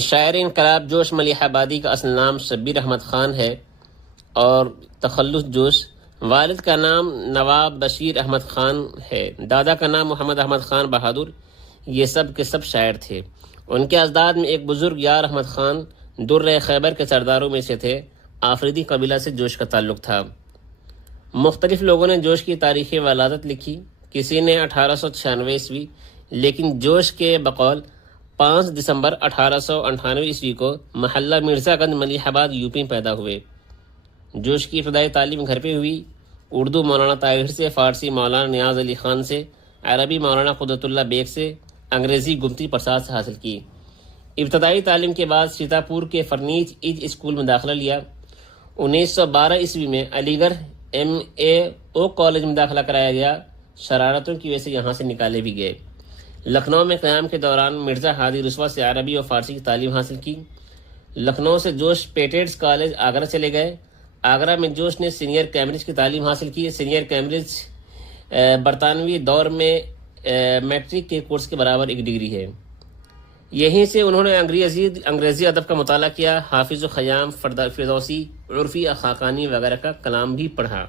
شاعر انقلاب جوش ملیح آبادی کا اصل نام شبیر احمد خان ہے اور تخلص جوش۔ والد کا نام نواب بشیر احمد خان ہے، دادا کا نام محمد احمد خان بہادر۔ یہ سب کے سب شاعر تھے۔ ان کے اجداد میں ایک بزرگ یار احمد خان در خیبر کے سرداروں میں سے تھے۔ آفریدی قبیلہ سے جوش کا تعلق تھا۔ مختلف لوگوں نے جوش کی تاریخ ولادت لکھی۔ کسی نے 1896 عیسوی، لیکن جوش کے بقول 5 دسمبر 1898 عیسوی کو محلہ مرزا گنج ملیح آباد یوپی میں پیدا ہوئے۔ جوش کی ابتدائی تعلیم گھر پہ ہوئی۔ اردو مولانا طاہر سے، فارسی مولانا نیاز علی خان سے، عربی مولانا قدرت اللہ بیگ سے، انگریزی گمتی پرساد سے حاصل کی۔ ابتدائی تعلیم کے بعد سیتاپور کے فرنیچ ایج اسکول میں داخلہ لیا۔ 1912 عیسوی میں علی گڑھ MAO کالج میں داخلہ کرایا گیا۔ شرارتوں کی وجہ سے یہاں سے نکالے بھی گئے۔ لکھنؤ میں قیام کے دوران مرزا ہادی رسوا سے عربی اور فارسی کی تعلیم حاصل کی۔ لکھنؤ سے جوش پیٹرز کالج آگرہ چلے گئے۔ آگرہ میں جوش نے سینئر کیمبرج کی تعلیم حاصل کی۔ سینئر کیمبرج برطانوی دور میں میٹرک کے کورس کے برابر ایک ڈگری ہے۔ یہیں سے انہوں نے انگریزی ادب کا مطالعہ کیا۔ حافظ و خیام، فردوسی، عرفی خاقانی وغیرہ کا کلام بھی پڑھا۔